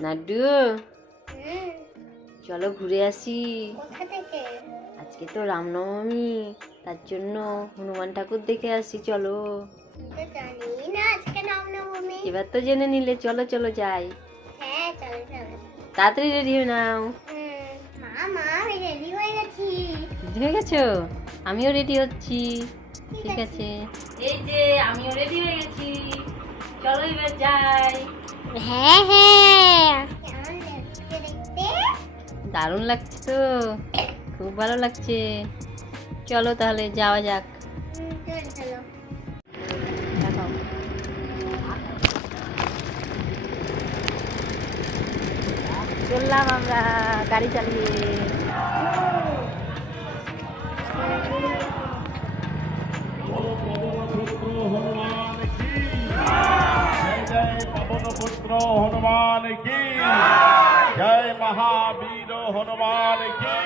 নাড্ডু, চলো ঘুরে আসি। কোথা থেকে? আজকে তো রামনবমী, তার জন্য হনুমান ঠাকুর দেখে আসি। চলো। তো জানি না আজকে রামনবমী। এবার তো জেনে নিলে, চলো চলো যাই। হ্যাঁ চলো চলো। তাড়াতাড়ি রেডি হয়ে নাও। মা আমি রেডি হয়ে গেছি। রেডি হয়ে গেছো? আমিও রেডি হচ্ছি। ঠিক আছে, এই যে আমিও রেডি হয়ে গেছি। চলো এবার যাই। হ্যাঁ হ্যাঁ। কেমন লাগছে দেখতে? দারুণ লাগছে তো, খুব ভালো লাগছে। চলো তাহলে যাওয়া যাক। চলো চলো। দেখাও। চললাম আমরা গাড়ি চালিয়ে। पुत्र हनुमान की जय महावीर हनुमान की।